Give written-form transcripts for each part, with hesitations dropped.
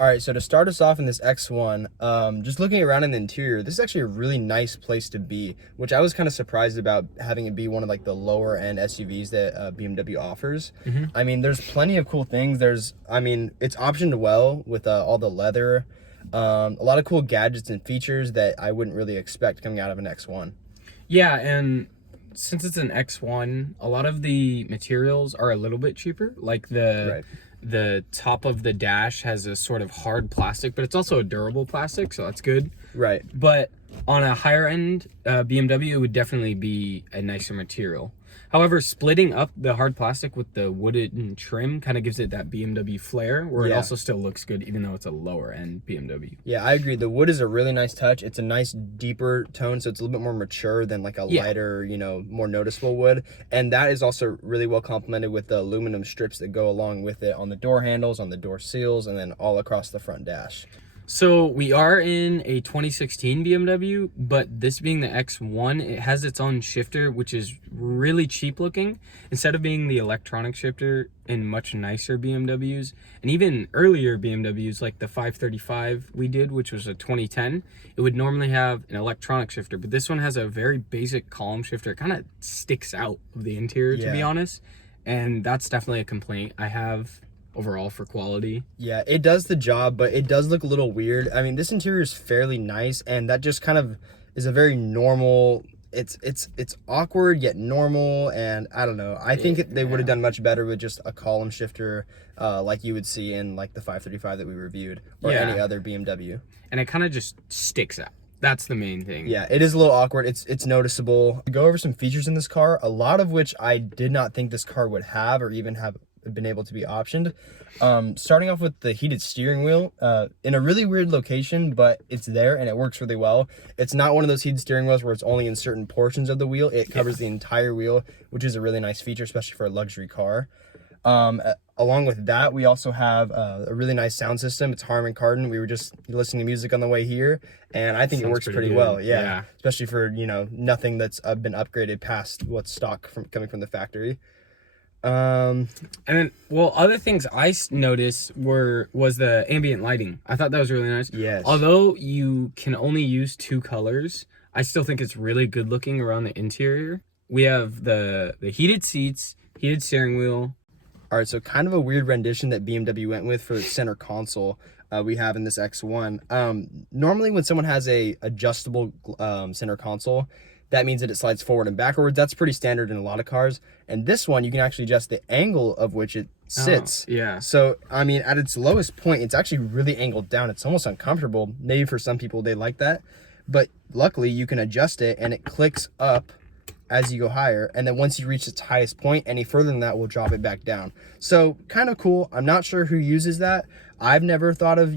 All right, so to start us off in this X1, just looking around in the interior, this is actually a really nice place to be, which I was kind of surprised about having it be one of like the lower end SUVs that BMW offers. I mean, there's plenty of cool things. It's optioned well with all the leather, a lot of cool gadgets and features that I wouldn't really expect coming out of an X1. Yeah, and since it's an X1, a lot of the materials are a little bit cheaper. Like Right. the top of the dash has a sort of hard plastic, but it's also a durable plastic, so that's good. Right. But on a higher end BMW, it would definitely be a nicer material. However, splitting up the hard plastic with the wooden trim kind of gives it that BMW flair, where it Yeah. also still looks good, even though it's a lower end BMW. Yeah, I agree. The wood is a really nice touch. It's a nice deeper tone, so it's a little bit more mature than like a Yeah. lighter, more noticeable wood. And that is also really well complemented with the aluminum strips that go along with it on the door handles, on the door seals, and then all across the front dash. So we are in a 2016 BMW, but this being the X1, it has its own shifter, which is really cheap looking. Instead of being the electronic shifter in much nicer BMWs, and even earlier BMWs like the 535 we did, which was a 2010, it would normally have an electronic shifter, but this one has a very basic column shifter. It kind of sticks out of the interior, to be Yeah. honest, and that's definitely a complaint I have overall for quality. Yeah, it does the job, but it does look a little weird. I mean, this interior is fairly nice, and that just kind of is a very normal. It's awkward yet normal, and I don't know. I think they would have done much better with just a column shifter, like you would see in like the 535 that we reviewed, or Yeah. any other BMW. And it kind of just sticks out. That's the main thing. Yeah, it is a little awkward. It's noticeable. To go over some features in this car, a lot of which I did not think this car would have or even have been able to be optioned. Starting off with the heated steering wheel, in a really weird location, but it's there and it works really well. It's not one of those heated steering wheels where it's only in certain portions of the wheel. It covers the entire wheel, which is a really nice feature, especially for a luxury car. Along with that, we also have a really nice sound system. It's Harman Kardon. We were just listening to music on the way here, and I think it Sounds works pretty pretty good. well. Yeah. Yeah. Especially for, nothing that's been upgraded past what's stock coming from the factory. And then, well, other things noticed was the ambient lighting. I thought that was really nice. Yes. Although you can only use 2 colors, I still think it's really good looking around the interior. We have the heated seats, heated steering wheel. All right, so kind of a weird rendition that BMW went with for the center console we have in this X1. Normally when someone has a adjustable center console, that means that it slides forward and backwards. That's pretty standard in a lot of cars. And this one, you can actually adjust the angle of which it sits. Oh, yeah. So, I mean, at its lowest point, it's actually really angled down. It's almost uncomfortable. Maybe for some people, they like that. But luckily, you can adjust it, and it clicks up as you go higher. And then once you reach its highest point, any further than that will drop it back down. So, kind of cool. I'm not sure who uses that. I've never thought of,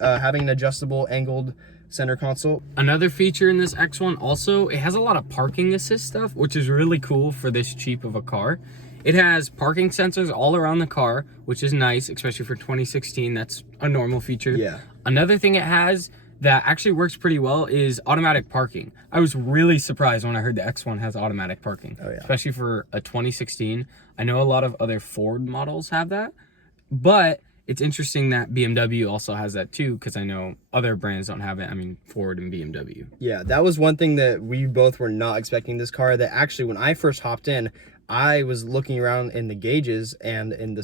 having an adjustable angled center console. Another feature in this X1 also, it has a lot of parking assist stuff, which is really cool for this cheap of a car. It has parking sensors all around the car, which is nice, especially for 2016. That's a normal feature. Yeah. Another thing it has that actually works pretty well is automatic parking. I was really surprised when I heard the X1 has automatic parking, Oh, yeah. especially for a 2016. I know a lot of other Ford models have that, but it's interesting that BMW also has that too, because I know other brands don't have it. I mean, Ford and BMW. Yeah, that was one thing that we both were not expecting this car. That actually, when I first hopped in, I was looking around in the gauges and in the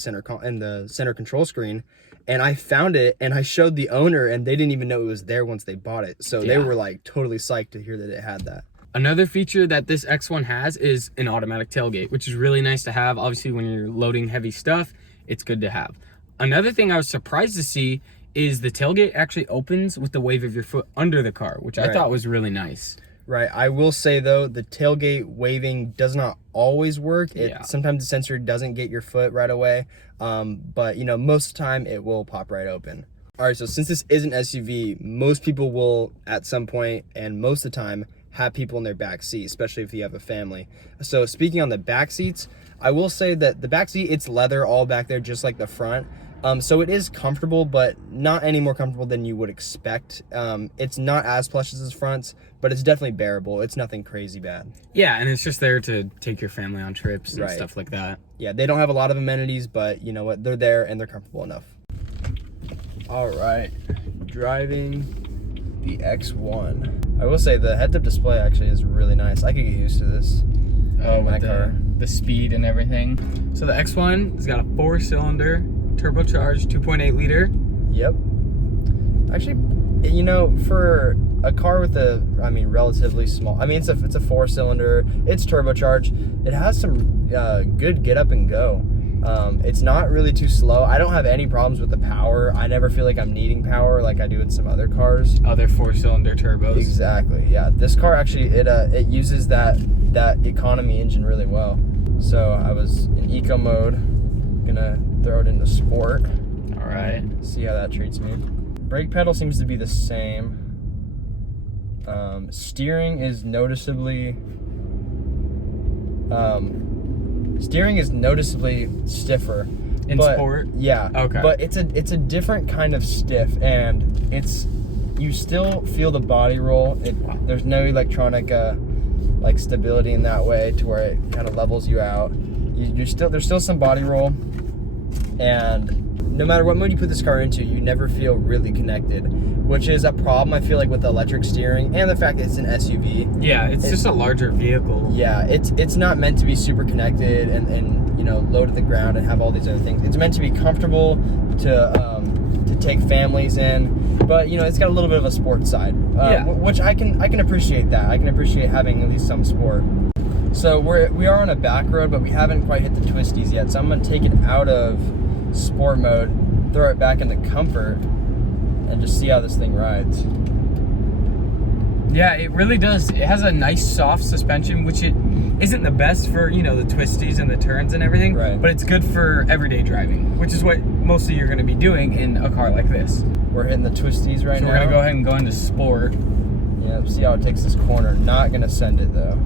center control screen, and I found it, and I showed the owner, and they didn't even know it was there once they bought it. So they Yeah. were like totally psyched to hear that it had that. Another feature that this X1 has is an automatic tailgate, which is really nice to have. Obviously, when you're loading heavy stuff, it's good to have. Another thing I was surprised to see is the tailgate actually opens with the wave of your foot under the car, which I Right. thought was really nice. Right. I will say though, the tailgate waving does not always work. Yeah. Sometimes the sensor doesn't get your foot right away. But most of the time it will pop right open. All right. So since this is an SUV, most people will at some point and most of the time have people in their back seat, especially if you have a family. So speaking on the back seats, I will say that the back seat, it's leather all back there, just like the front. So it is comfortable, but not any more comfortable than you would expect. It's not as plush as the fronts, but it's definitely bearable. It's nothing crazy bad. Yeah, and it's just there to take your family on trips and Right. stuff like that. Yeah, they don't have a lot of amenities, but you know what? They're there and they're comfortable enough. All right, driving the X1. I will say the heads-up display actually is really nice. I could get used to this. Oh, my with car. the speed and everything. So the X1 has got a 4-cylinder, turbocharged, 2.8 liter. Yep. Actually, you know, for a car with a, relatively small, it's a 4-cylinder, it's turbocharged. It has some good get up and go. It's not really too slow. I don't have any problems with the power. I never feel like I'm needing power like I do with some other cars. Other 4-cylinder turbos. Exactly. Yeah. This car actually it uses that economy engine really well. So I was in eco mode. Gonna throw it into sport. All right. See how that treats me. Brake pedal seems to be the same. Steering is noticeably stiffer In sport? Yeah. Okay. But it's a different kind of stiff, and you still feel the body roll. There's no electronic like stability in that way to where it kind of levels you out. There's still some body roll, and no matter what mode you put this car into, you never feel really connected, which is a problem I feel like with the electric steering and the fact that it's an SUV. Yeah, it's just a larger vehicle. Yeah, it's not meant to be super connected and low to the ground and have all these other things. It's meant to be comfortable to take families in, but it's got a little bit of a sports side, which I can appreciate that. I can appreciate having at least some sport. So we are on a back road, but we haven't quite hit the twisties yet. So I'm gonna take it out of sport mode, throw it back into comfort, and just see how this thing rides. Yeah, it really does. It has a nice soft suspension, which it isn't the best for, the twisties and the turns and everything, right, but it's good for everyday driving, which is what mostly you're going to be doing in a car like this. We're hitting the twisties right now. So we're going to go ahead and go into sport. Yeah, see how it takes this corner. Not going to send it though.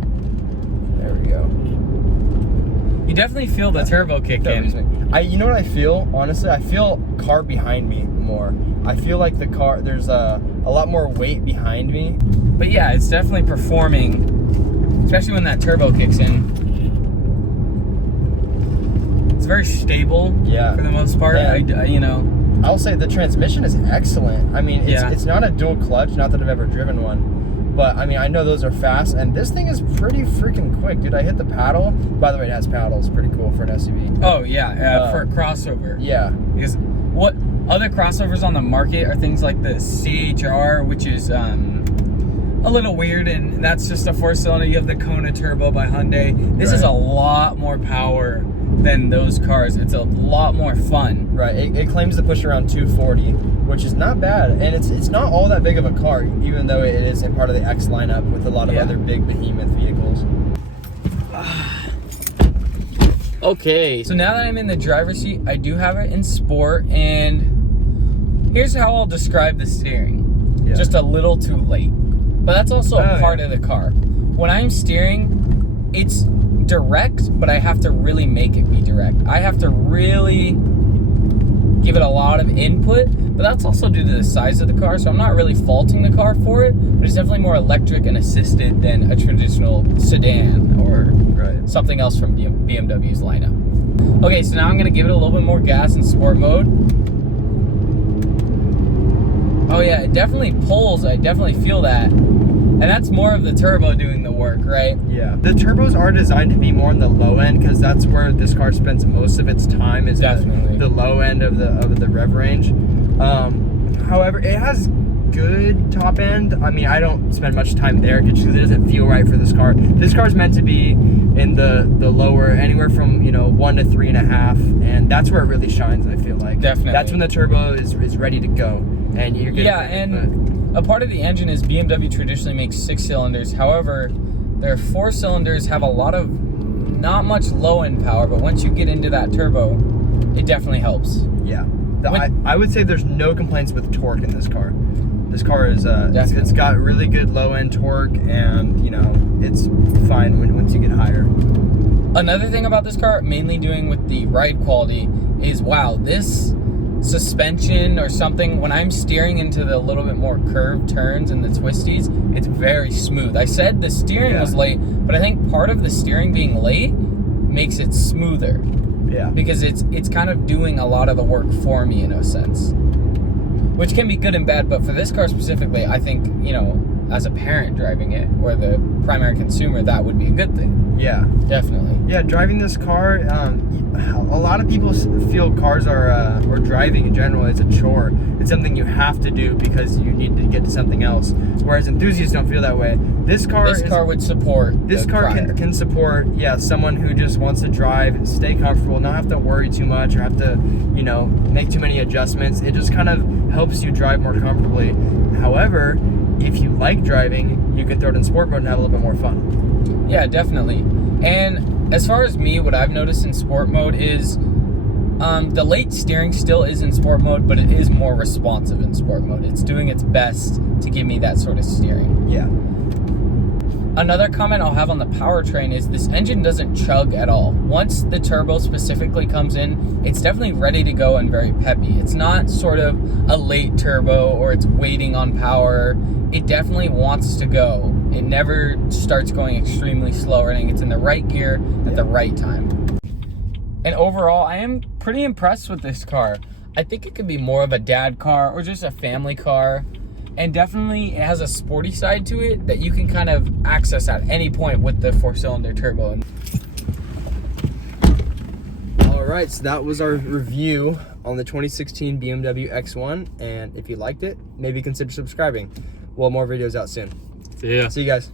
There we go. You definitely feel the turbo kick in. You know what I feel? Honestly, I feel car behind me more. I feel like the car, there's a lot more weight behind me. But yeah, it's definitely performing, especially when that turbo kicks in. It's very stable, for the most part. I'll say the transmission is excellent. It's not a dual clutch, not that I've ever driven one. But, I know those are fast, and this thing is pretty freaking quick, dude. I hit the paddle. By the way, it has paddles. Pretty cool for an SUV. Oh, yeah, for a crossover. Yeah. Because what other crossovers on the market are things like the CHR, which is a little weird, and that's just a 4-cylinder. You have the Kona Turbo by Hyundai. This is a lot more power than those cars. It's a lot more fun. Right. It claims to push around 240, which is not bad, and it's not all that big of a car, even though it is in part of the X lineup with a lot of other big behemoth vehicles. Okay, so now that I'm in the driver's seat, I do have it in sport, and here's how I'll describe the steering. Yeah. Just a little too late, but that's also a part of the car. When I'm steering, it's direct, but I have to really make it be direct. I have to really give it a lot of input, but that's also due to the size of the car, so I'm not really faulting the car for it, but it's definitely more electric and assisted than a traditional sedan or something else from BMW's lineup. Okay, so now I'm going to give it a little bit more gas in sport mode. Oh yeah, it definitely pulls. I definitely feel that. And that's more of the turbo doing the work, right? Yeah. The turbos are designed to be more on the low end because that's where this car spends most of its time, is the low end of the rev range. However, it has good top end. I don't spend much time there just because it doesn't feel right for this car. This car is meant to be in the lower, anywhere from 1 to 3.5, and that's where it really shines. I feel like that's when the turbo is ready to go, and you're good. A part of the engine is BMW traditionally makes 6 cylinders. However, their 4 cylinders have a lot of not much low end power, but once you get into that turbo, it definitely helps. Yeah. I would say there's no complaints with torque in this car. This car is it's got really good low end torque, and it's fine once you get higher. Another thing about this car, mainly doing with the ride quality, is this suspension or something, when I'm steering into the little bit more curved turns and the twisties, it's very smooth. I said the steering was late, but I think part of the steering being late makes it smoother. Yeah. Because it's kind of doing a lot of the work for me in a sense. which can be good and bad. But for this car specifically, I think, you know, as a parent driving it or the primary consumer, that would be a good thing. Yeah, definitely. Yeah, driving this car, a lot of people feel cars are, or driving in general, it's a chore. It's something you have to do because you need to get to something else. Whereas enthusiasts don't feel that way. This car would support. This car can support, someone who just wants to drive and stay comfortable, not have to worry too much or have to, you know, make too many adjustments. It just kind of helps you drive more comfortably. However, if you like driving, you can throw it in sport mode and have a little bit more fun. Yeah, definitely. And as far as me, what I've noticed in sport mode is the late steering still is in sport mode, but it is more responsive in sport mode. It's doing its best to give me that sort of steering. Yeah. Another comment I'll have on the powertrain is this engine doesn't chug at all. Once the turbo specifically comes in, it's definitely ready to go and very peppy. It's not sort of a late turbo or it's waiting on power. It definitely wants to go. It never starts going extremely slow or anything. It's in the right gear at the right time. And overall, I am pretty impressed with this car. I think it could be more of a dad car or just a family car. And definitely it has a sporty side to it that you can kind of access at any point with the 4-cylinder turbo. All right, so that was our review on the 2016 BMW X1. And if you liked it, maybe consider subscribing. We'll have more videos out soon. See ya. See you guys.